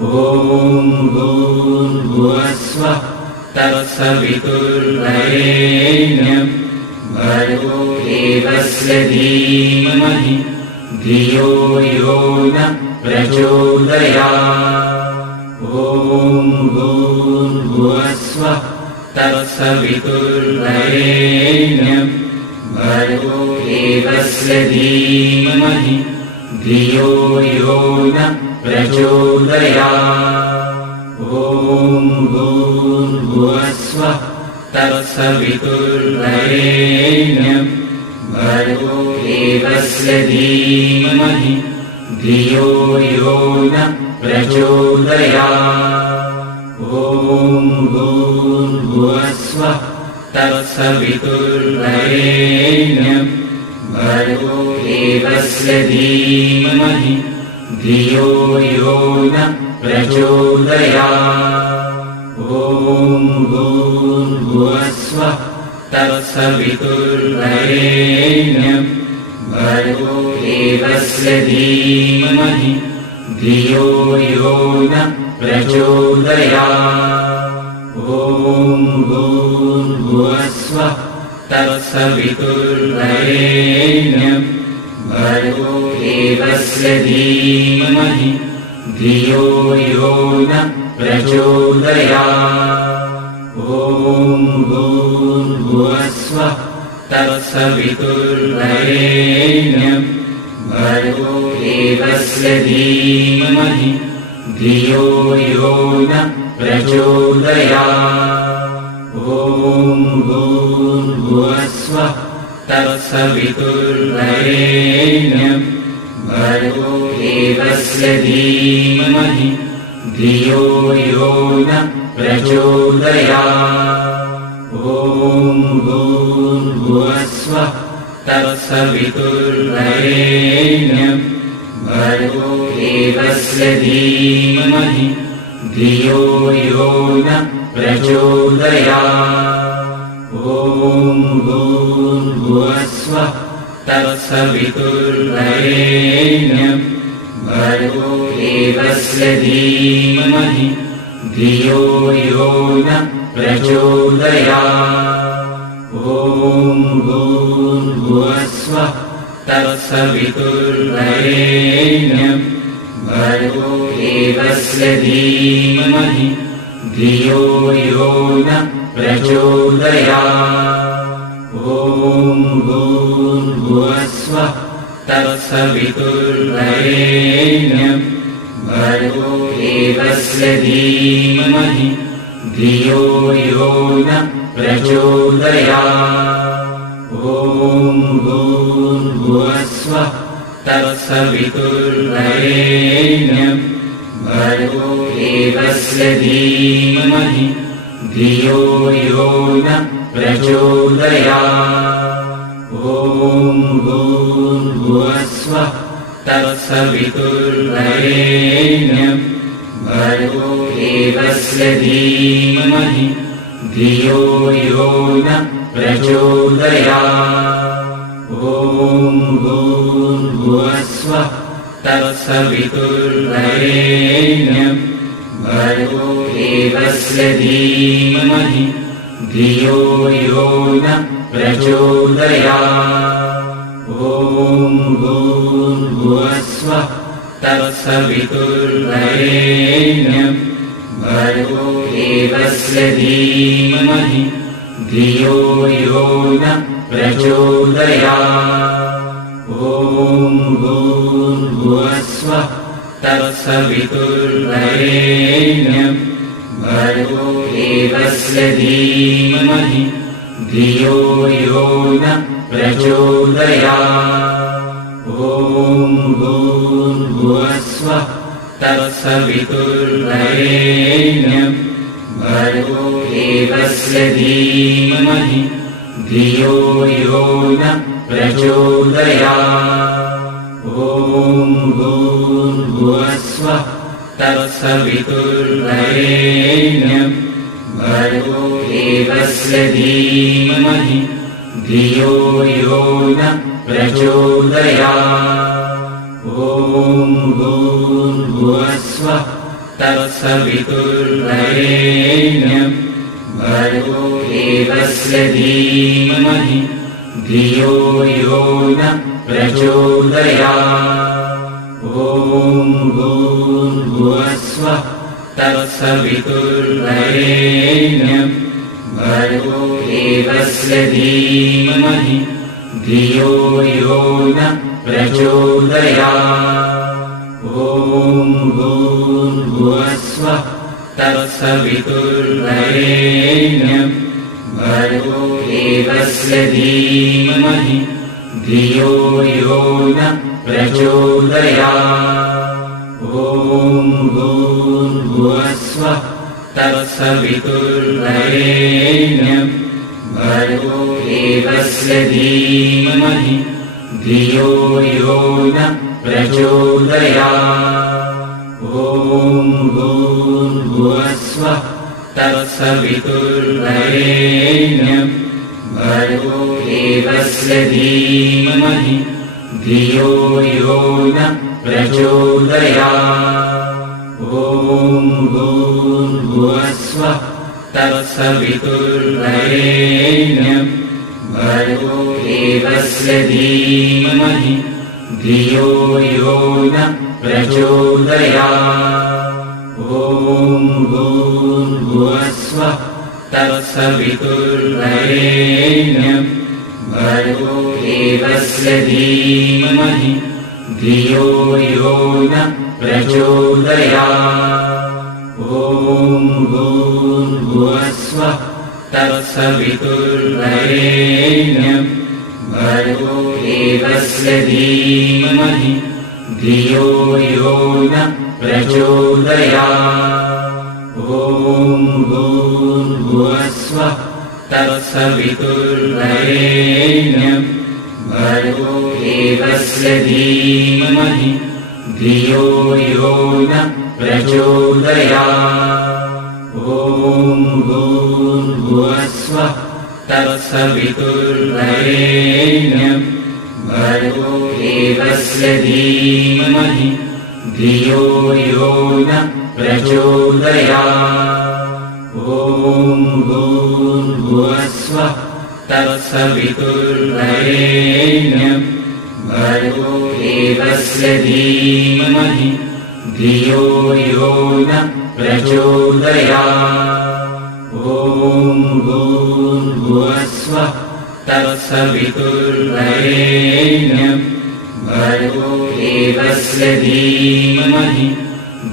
भूर्भुवस्वः तत्सवितुर्वरेण्यं भर्गो देवस्य धीमहि धियो यो न प्रचोदयात्। भूर्भुवस्वः तत्सवितुर्वरेण्यं भर्गो देवस्य धीमहि धियो यो न प्रचोदयात्। भूर्भुवस्वः तत्सवितुर्वरेण्यं भर्गो देवस्य धीमहि धियो यो न प्रचोदयात्। भूर्भुवस्वः तत्सवितुर्वरेण्यं भर्गो देवस्य धीमहि धियो यो न प्रचोदयात्। भूर्भुवस्वः तत्सवितुर्वरेण्यं भर्गो देवस्य धीमहि धियो यो न प्रचोदयात्। भूर्भुवस्वः तत्सवितुर्वरेण्यं भर्गो देवस्य धीमहि धियो यो न प्रचोदयात्। भूर्भुवस्वः तत्सवितुर्वरेण्यं भर्गो देवस्य धीमहि धियो यो न प्रचोदयात्। भूर्भुवस्वः तत्सवितुर्वरेण्यं भर्गो देवस्य धीमहि धियो यो न प्रचोदयात्। भूर्भुवस्वः तत्सवितुर्वरेण्यं भर्गो देवस्य धीमहि धियो यो न प्रचोदयात्। भूर्भुवस्वः तत्सवितुर्वरेण्यं भर्गो देवस्य धीमहि धियो यो न प्रचोदयात्। भूर्भुवस्वः तत्सवितुर्वरेण्यं भर्गो देवस्य धीमहि धियो यो न प्रचोदयात्। भूर्भुवस्वः तत्सवितुर्वरेण्यं भर्गो देवस्य धीमहि धियो यो न प्रचोदयात्। भूर्भुवस्वः तत्सवितुर्वरेण्यं भर्गो देवस्य धीमहि धियो यो न प्रचोदयात्। भूर्भुवस्वः तत्सवितुर्वरेण्यं भर्गो देवस्य धीमहि धियो यो न प्रचोदयात्। भूर्भुवस्वः तत्सवितुर्वरेण्यं भर्गो देवस्य धीमहि धियो यो न प्रचोदयात्। भूर्भुवस्वः तत्सवितुर्वरेण्यं भर्गो देवस्य धीमहि धियो यो न प्रचोदयात्। भूर्भुवस्वः तत्सवितुर्वरेण्यं भर्गो देवस्य धीमहि धियो यो न प्रचोदयात्। भूर्भुवस्वः तत्सवितुर्वरेण्यं भर्गो देवस्य धीमहि धियो यो न प्रचोदयात्। भूर्भुवस्वः तत्सवितुर्वरेण्यं भर्गो देवस्य धीमहि धियो यो न प्रचोदयात्। भूर्भुवस्वः तत्सवितुर्वरेण्यं भर्गो देवस्य धीमहि धियो यो न प्रचोदयात्। ॐ भूर्भुवस्वः तत्सवितुर्वरेण्यं भर्गो देवस्य धीमहि धियो यो न प्रचोदयात्। ॐ भूर्भुवस्वः तत्सवितुर्वरेण्यं भर्गो देवस्य धीमहि धियो यो न प्रचोदयात्। ॐ भूर्भुवस्वः तत्सवितुर्वरेण्यं भर्गो देवस्य धीमहि धियो यो न प्रचोदयात्। ॐ भूर्भुवस्वः तत्सवितुर्वरेण्यं भर्गो देवस्य धीमहि धियो यो न प्रचोदयात्। ॐ भूर्भुवस्वः तत्सवितुर्वरेण्यं भर्गो देवस्य धीमहि धियो यो न प्रचोदयात्। ॐ भूर्भुवस्वः तत्सवितुर्वरेण्यं भर्गो देवस्य धीमहि धियो यो न प्रचोदयात्। ॐ भूर्भुवस्वः तत्सवितुर्वरेण्यं भर्गो देवस्य धीमहि धियो यो न प्रचोदयात्। ॐ भूर्भुवस्वः तत्सवितुर्वरेण्यं भर्गो देवस्य धीमहि धियो यो न प्रचोदयात्। ॐ भूर्भुवस्वः तत्सवितुर्वरेण्यं भर्गो देवस्य धीमहि धियो यो न प्रचोदयात्। ॐ भूर्भुवस्वः तत्सवितुर्वरेण्यं भर्गो देवस्य धीमहि धियो यो न प्रचोदयात्। ॐ भूर्भुवस्वः तत्सवितुर्वरेण्यं भर्गो देवस्य धीमहि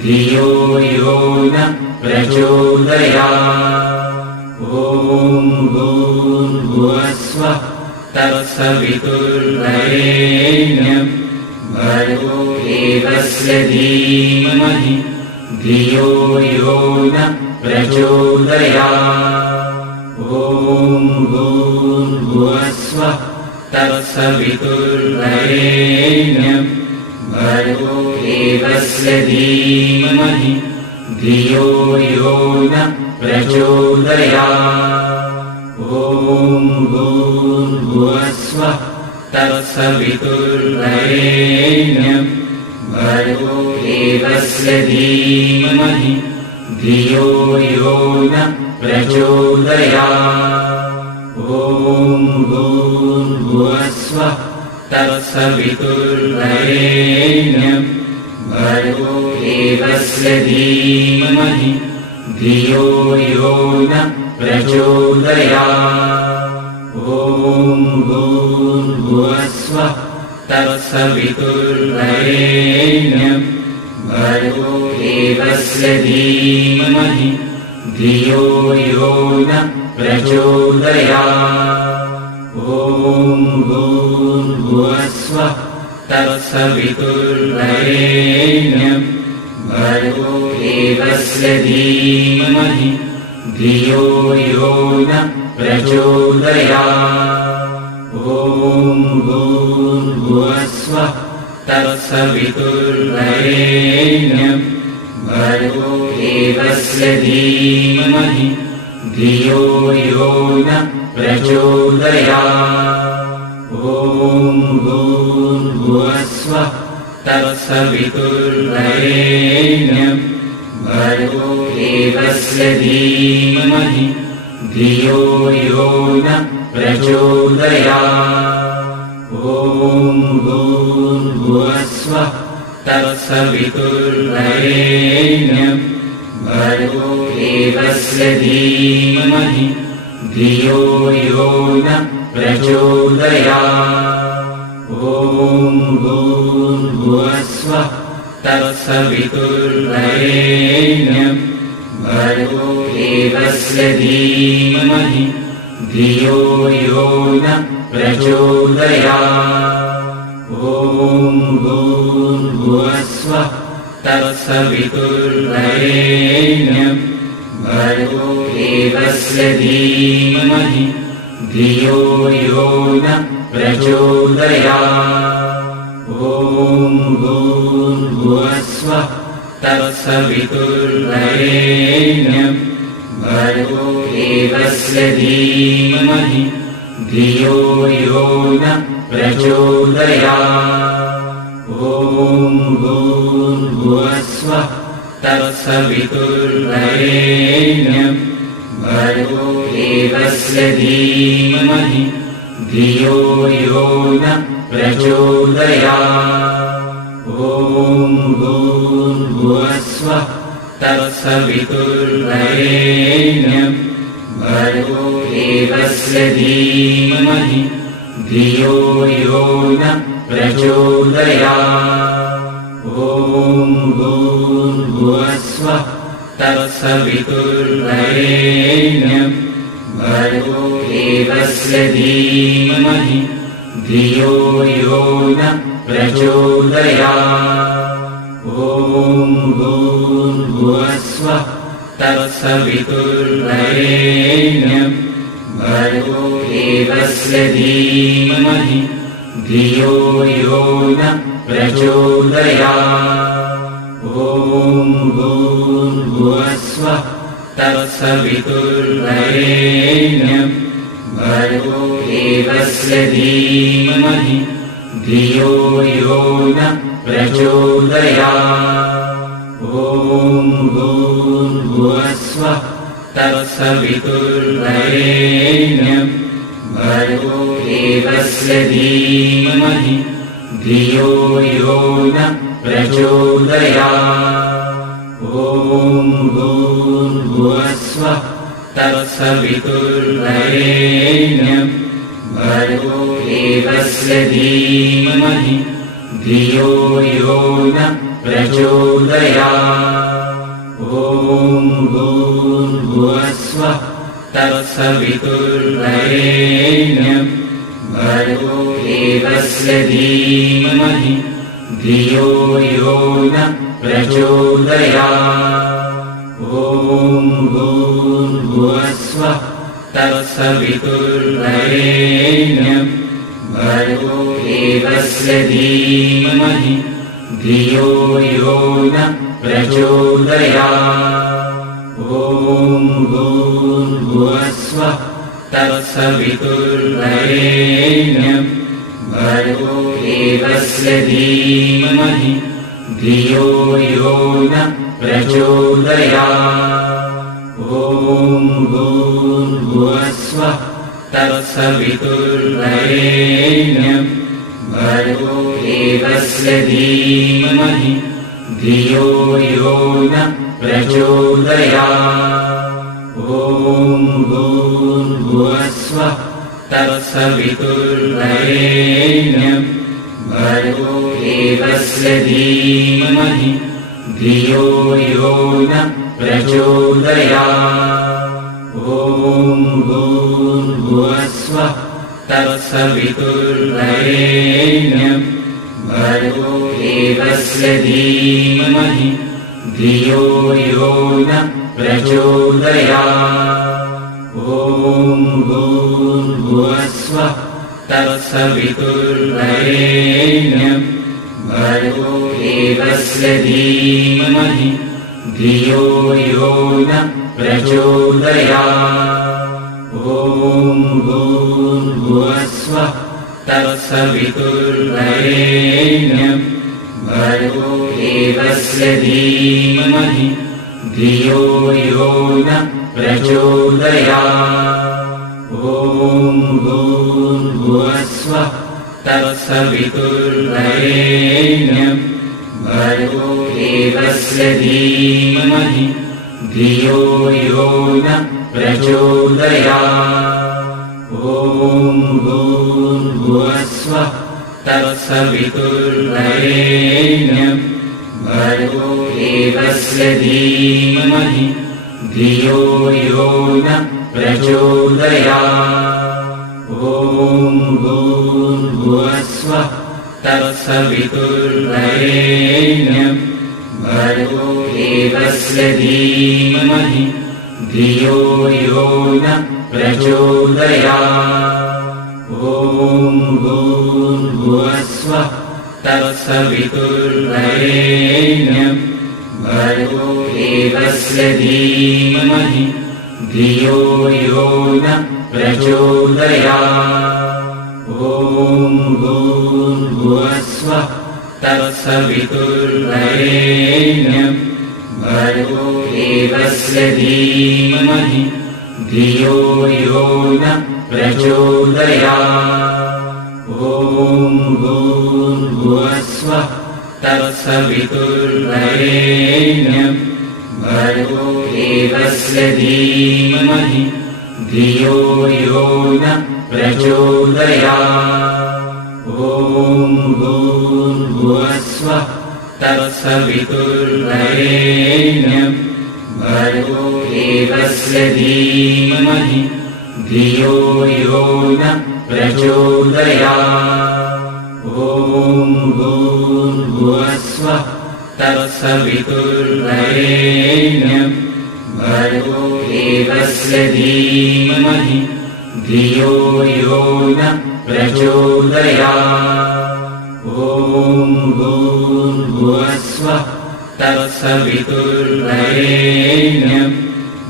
धियो यो न प्रचोदयात्। ॐ भूर्भुवस्वः तत्सवितुर्वरेण्यं भर्गो देवस्य धीमहि धियो यो न प्रचोदयात्। ॐ भूर्भुवस्वः तत्सवितुर्वरेण्यं भर्गो देवस्य धीमहि धियो यो न प्रचोदयात्। ॐ भूर्भुवस्वः तत्सवितुर्वरेण्यं भर्गो देवस्य धीमहि धियो यो न प्रचोदयात्। ॐ भूर्भुवस्वः तत्सवितुर्वरेण्यं भर्गो देवस्य धीमहि धियो यो न प्रचोदयात्। ॐ भूर्भुवस्वः तत्सवितुर्वरेण्यं भर्गो देवस्य धीमहि धियो यो न प्रचोदयात्। ॐ भूर्भुवस्वः तत्सवितुर्वरेण्यं भर्गो देवस्य धीमहि धियो यो न प्रचोदयात्। ॐ भूर्भुवस्वः तत्सवितुर्वरेण्यं भर्गो देवस्य धीमहि धियो यो न प्रचोदयात्। ॐ भूर्भुवस्वः तत्सवितुर्वरेण्यं भर्गो देवस्य धीमहि धियो यो न प्रचोदयात्। ॐ भूर्भुवस्वः तत्सवितुर्वरेण्यं भर्गो देवस्य धीमहि धियो यो न प्रचोदयात्। ॐ भूर्भुवस्वः तत्सवितुर्वरेण्यं भर्गो देवस्य धीमहि धियो यो न प्रचोदयात्। ॐ भूर्भुवस्वः तत्सवितुर्वरेण्यं भर्गो देवस्य धीमहि धियो यो न प्रचोदयात्। ॐ भूर्भुवस्वः तत्सवितुर्वरेण्यं भर्गो देवस्य धीमहि धियो यो न प्रचोदयात्। ॐ भूर्भुवस्वः तत्सवितुर्वरेण्यं भर्गो देवस्य धीमहि धियो यो न प्रचोदयात्। ॐ भूर्भुवस्वः तत्सवितुर्वरेण्यं भर्गो देवस्य धीमहि धियो यो न प्रचोदयात्। ॐ भूर्भुवस्वः तत्सवितुर्वरेण्यं भर्गो देवस्य धीमहि धियो यो न प्रचोदयात्। ॐ भूर्भुवस्वः तत्सवितुर्वरेण्यं भर्गो देवस्य धीमहि धियो यो न प्रचोदयात्। ॐ भूर्भुवस्वः तत्सवितुर्वरेण्यं भर्गो देवस्य धीमहि धियो यो न प्रचोदयात्। ॐ भूर्भुवस्वः तत्सवितुर्वरेण्यं भर्गो देवस्य धीमहि धियो यो न प्रचोदयात्। ॐ भूर्भुवस्वः तत्सवितुर्वरेण्यं भर्गो देवस्य धीमहि धियो यो न प्रचोदयात्। ॐ भूर्भुवस्वः तत्सवितुर्वरेण्यं भर्गो देवस्य धीमहि धियो यो न प्रचोदयात्। ॐ भूर्भुवस्वः तत्सवितुर्वरेण्यं भर्गो देवस्य धीमहि धियो यो न प्रचोदयात्। ॐ भूर्भुवस्वः तत्सवितुर्वरेण्यं भर्गो देवस्य धीमहि धियो यो न प्रचोदयात्। ॐ भूर्भुवस्वः तत्सवितुर्वरेण्यं भर्गो देवस्य धीमहि धियो यो न प्रचोदयात्। ॐ भूर्भुवस्वः तत्सवितुर्वरेण्यं भर्गो देवस्य धीमहि धियो यो न प्रचोदयात्। ॐ भूर्भुवस्वः तत्सवितुर्वरेण्यं भर्गो देवस्य धीमहि धियो यो न प्रचोदयात्। ॐ भूर्भुवस्वः तत्सवितुर्वरेण्यं भर्गो देवस्य धीमहि धियो यो न प्रचोदयात्। ॐ भूर्भुवस्वः तत्सवितुर्वरेण्यं भर्गो देवस्य धीमहि धियो यो न प्रचोदयात्। ॐ भूर्भुवस्वः तत्सवितुर्वरेण्यं भर्गो देवस्य धीमहि धियो यो न प्रचोदयात्। ॐ भूर्भुवस्वः तत्सवितुर्वरेण्यं भर्गो देवस्य धीमहि धियो यो न प्रचोदयात्। ॐ भूर्भुवस्वः तत्सवितुर्वरेण्यं भर्गो देवस्य धीमहि धियो यो न प्रचोदयात्। ॐ भूर्भुवस्वः तत्सवितुर्वरेण्यं भर्गो देवस्य धीमहि धियो यो न प्रचोदयात्। ॐ भूर्भुवस्वः तत्सवितुर्वरेण्यं भर्गो देवस्य धीमहि धियो यो न प्रचोदयात्। ॐ भूर्भुवस्वः तत्सवितुर्वरेण्यं भर्गो देवस्य धीमहि धियो यो न प्रचोदयात्। ॐ भूर्भुवस्वः तत्सवितुर्वरेण्यं भर्गो देवस्य धीमहि धियो यो न प्रचोदयात्। ॐ भूर्भुवस्वः तत्सवितुर्वरेण्यं भर्गो देवस्य धीमहि धियो यो न प्रचोदयात्। ॐ भूर्भुवस्वः तत्सवितुर्वरेण्यं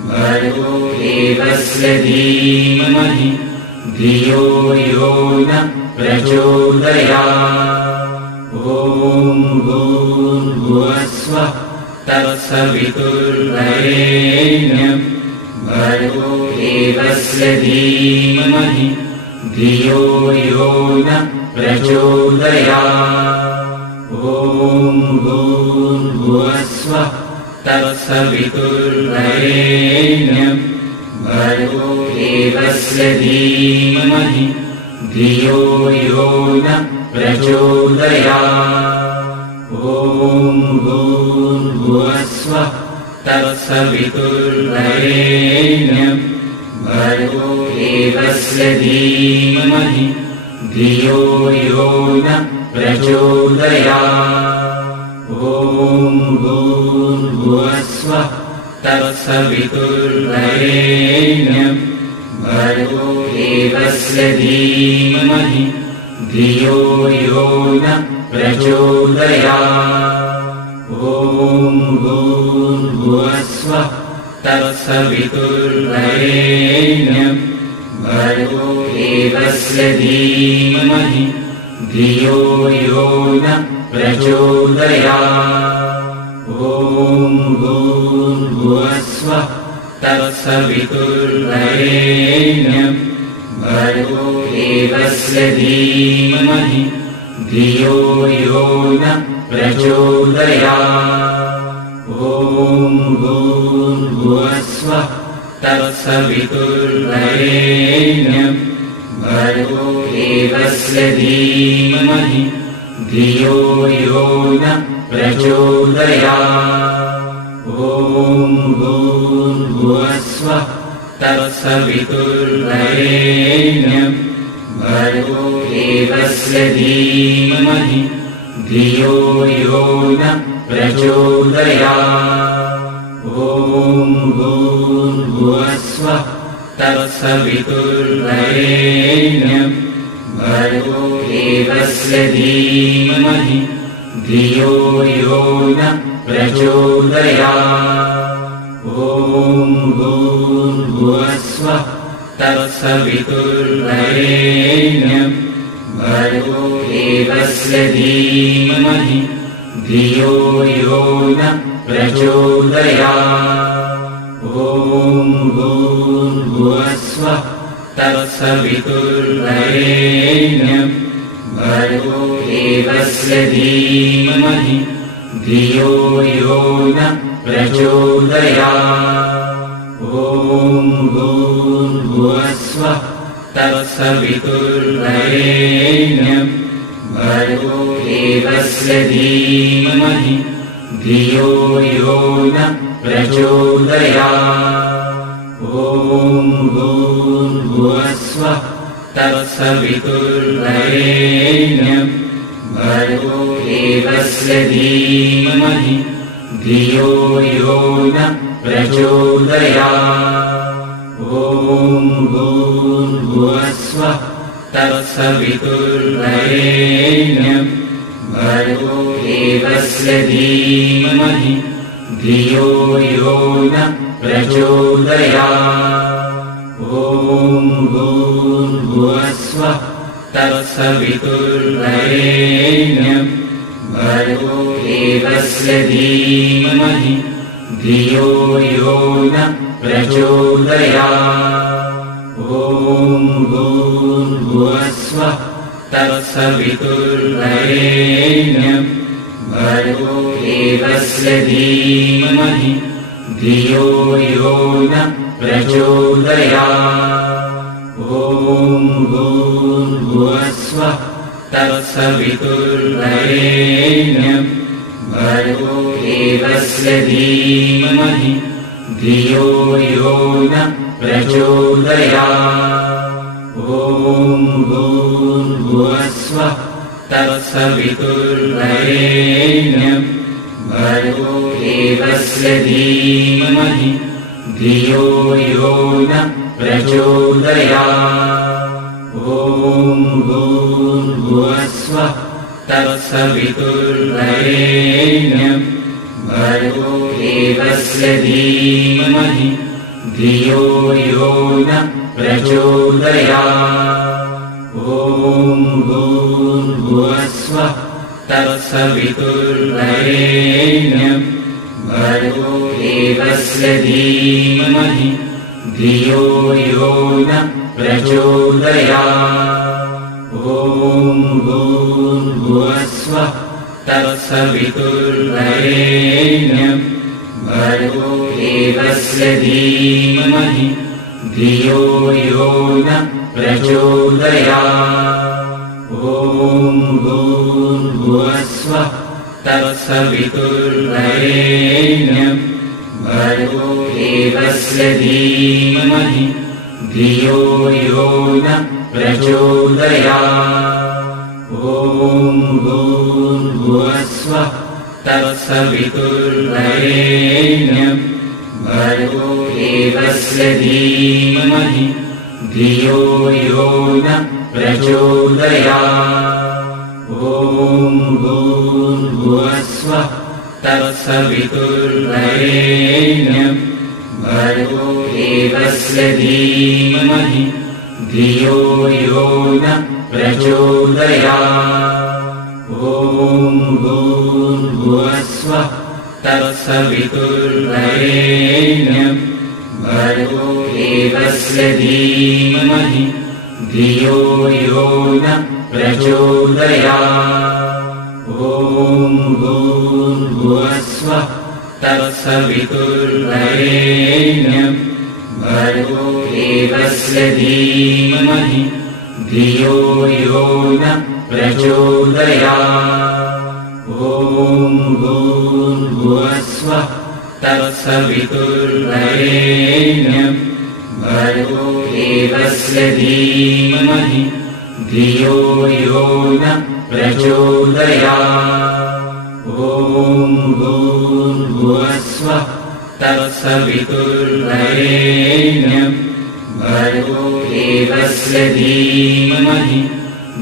भर्गो देवस्य धीमहि धियो यो न प्रचोदयात्। ॐ भूर्भुवस्वः तत्सवितुर्वरेण्यं भर्गो देवस्य धीमहि धियो यो न प्रचोदयात्। ॐ भूर्भुवस्वः तत्सवितुर्वरेण्यं भर्गो देवस्य धीमहि धियो यो न प्रचोदयात्। ॐ भूर्भुवस्वः तत्सवितुर्वरेण्यं भर्गो देवस्य धीमहि धियो यो न प्रचोदयात्। ॐ भूर्भुवस्वः तत्सवितुर्वरेण्यं भर्गो देवस्य धीमहि धियो यो न प्रचोदयात्। ॐ भूर्भुवस्वः तत्सवितुर्वरेण्यं भर्गो देवस्य धीमहि धियो यो न प्रचोदयात्। ॐ भूर्भुवस्वः तत्सवितुर्वरेण्यं भर्गो देवस्य धीमहि धियो यो न प्रचोदयात्। ॐ भूर्भुवस्वः तत्सवितुर्वरेण्यं भर्गो देवस्य धीमहि धियो यो न प्रचोदयात्। ॐ भूर्भुवस्वः तत्सवितुर्वरेण्यं भर्गो देवस्य धीमहि धियो यो न प्रचोदयात्। ॐ भूर्भुवस्वः तत्सवितुर्वरेण्यं भर्गो देवस्य धीमहि धियो यो न प्रचोदयात्। ॐ भूर्भुवस्वः तत्सवितुर्वरेण्यं भर्गो देवस्य धीमहि धियो यो न प्रचोदयात्। भूर्भुवस्वः तत्सवितुर्वरेण्यं भर्गो देवस्य धीमहि धियो यो न प्रचोदयात्। ॐ भूर्भुवस्वः तत्सवितुर्वरेण्यं भर्गो देवस्य धीमहि धियो यो न प्रचोदयात्। ॐ भूर्भुवस्वः तत्सवितुर्वरेण्यं भर्गो देवस्य धीमहि धियो यो न प्रचोदयात्। ॐ भूर्भुवस्वः तत्सवितुर्वरेण्यं भर्गो देवस्य धीमहि धियो यो न प्रचोदयात्। ॐ भूर्भुवस्वः तत्सवितुर्वरेण्यं भर्गो देवस्य धीमहि धियो यो न प्रचोदयात्। ॐ भूर्भुवस्वः तत्सवितुर्वरेण्यं भर्गो देवस्य धीमहि धियो यो न प्रचोदयात्। ॐ भूर्भुवस्वः तत्सवितुर्वरेण्यं भर्गो देवस्य धीमहि धियो यो न प्रचोदयात्। ॐ भूर्भुवस्वः तत्सवितुर्वरेण्यं भर्गो देवस्य धीमहि धियो यो न प्रचोदयात्। ॐ भूर्भुवस्वः तत्सवितुर्वरेण्यं भर्गो देवस्य धीमहि धियो यो न प्रचोदयात्। ॐ भूर्भुवस्वः तत्सवितुर्वरेण्यं भर्गो देवस्य धीमहि धियो यो न प्रचोदयात्। ॐ भूर्भुवस्वः तत्सवितुर्वरेण्यं भर्गो देवस्य धीमहि धियो यो न प्रचोदयात्। ॐ भूर्भुवस्वः तत्सवितुर्वरेण्यं भर्गो देवस्य धीमहि धियो यो न प्रचोदयात्। ॐ भूर्भुवस्वः तत्सवितुर्वरेण्यं भर्गो देवस्य धीमहि धियो यो न प्रचोदयात्। ॐ भूर्भुवस्वः तत्सवितुर्वरेण्यं भर्गो देवस्य धीमहि धियो यो न प्रचोदयात्। ॐ भूर्भुवस्वः तत्सवितुर्वरेण्यं भर्गो देवस्य धीमहि धियो यो न प्रचोदयात्। ॐ भूर्भुवस्वः तत्सवितुर्वरेण्यं भर्गो देवस्य धीमहि धियो यो न प्रचोदयात्। ॐ भूर्भुवस्वः तत्सवितुर्वरेण्यं भर्गो देवस्य धीमहि धियो यो न प्रचोदयात्। ॐ भूर्भुवस्वः तत्सवितुर्वरेण्यं भर्गो देवस्य धीमहि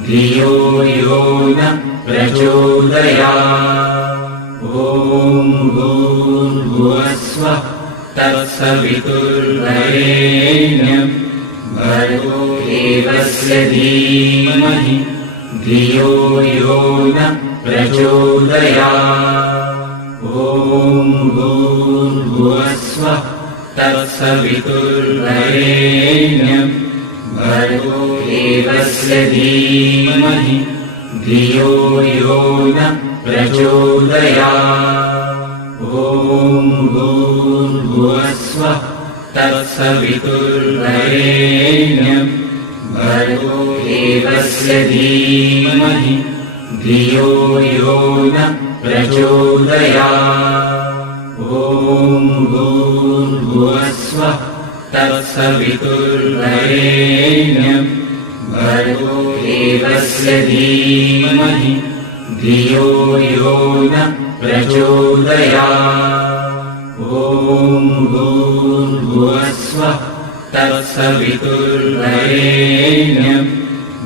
धियो यो न प्रचोदयात्। ॐ भूर्भुवस्वः तत्सवितुर्वरेण्यं भर्गो देवस्य धीमहि धियो यो न प्रचोदयात्। ॐ भूर्भुवस्वः तत्सवितुर्वरेण्यं भर्गो देवस्य धीमहि धियो यो न प्रचोदयात्। ॐ भूर्भुवस्वः तत्सवितुर्वरेण्यं भर्गो देवस्य धीमहि धियो यो न प्रचोदयात्। ॐ भूर्भुवस्वः तत्सवितुर्वरेण्यं भर्गो देवस्य धीमहि धियो यो न प्रचोदयात्। ॐ भूर्भुवस्वः तत्सवितुर्वरेण्यं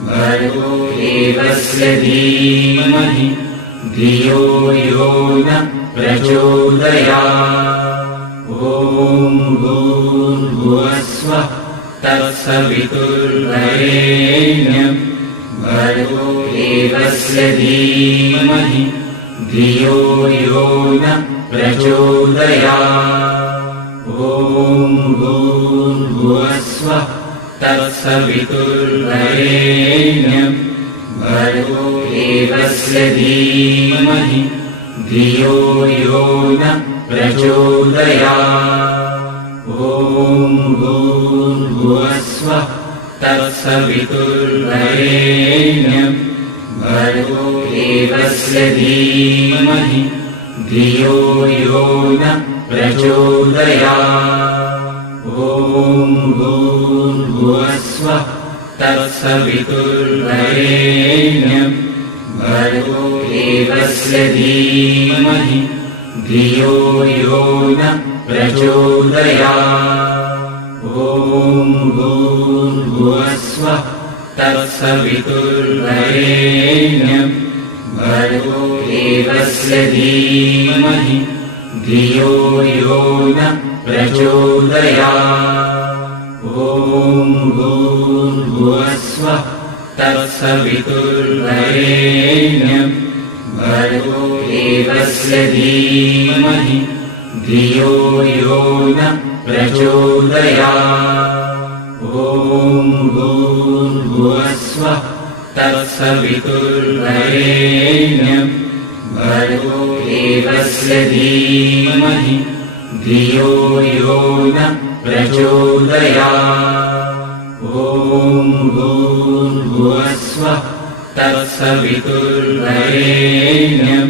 भर्गो देवस्य धीमहि धियो यो न प्रचोदयात्। ॐ भूर्भुवस्वः तत्सवितुर्वरेण्यं भर्गो देवस्य धीमहि धियो यो न प्रचोदयात्। ॐ भूर्भुवस्वः तत्सवितुर्वरेण्यं भर्गो देवस्य धीमहि धियो यो न प्रचोदयात्। ॐ भूर्भुवस्वः तत्सवितुर्वरेण्यं भर्गो देवस्य धीमहि धियो यो न प्रचोदयात्। ॐ भूर्भुवस्वः तत्सवितुर्वरेण्यं भर्गो देवस्य धीमहि धियो यो न प्रचोदयात्। ॐ भूर्भुवस्वः तत्सवितुर्वरेण्यं भर्गो देवस्य धीमहि धियो यो न प्रचोदयात्। ॐ भूर्भुवस्वः तत्सवितुर्वरेण्यं भर्गो देवस्य धीमहि धियो यो न प्रचोदयात्। ॐ भूर्भुवस्वः तत्सवितुर्वरेण्यं भर्गो देवस्य धीमहि धियो यो न प्रचोदयात्। ॐ भूर्भुवस्वः तत्सवितुर्वरेण्यं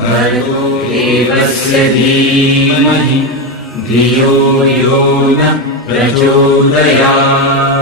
भर्गो देवस्य धीमहि धियो यो न प्रचोदयात्।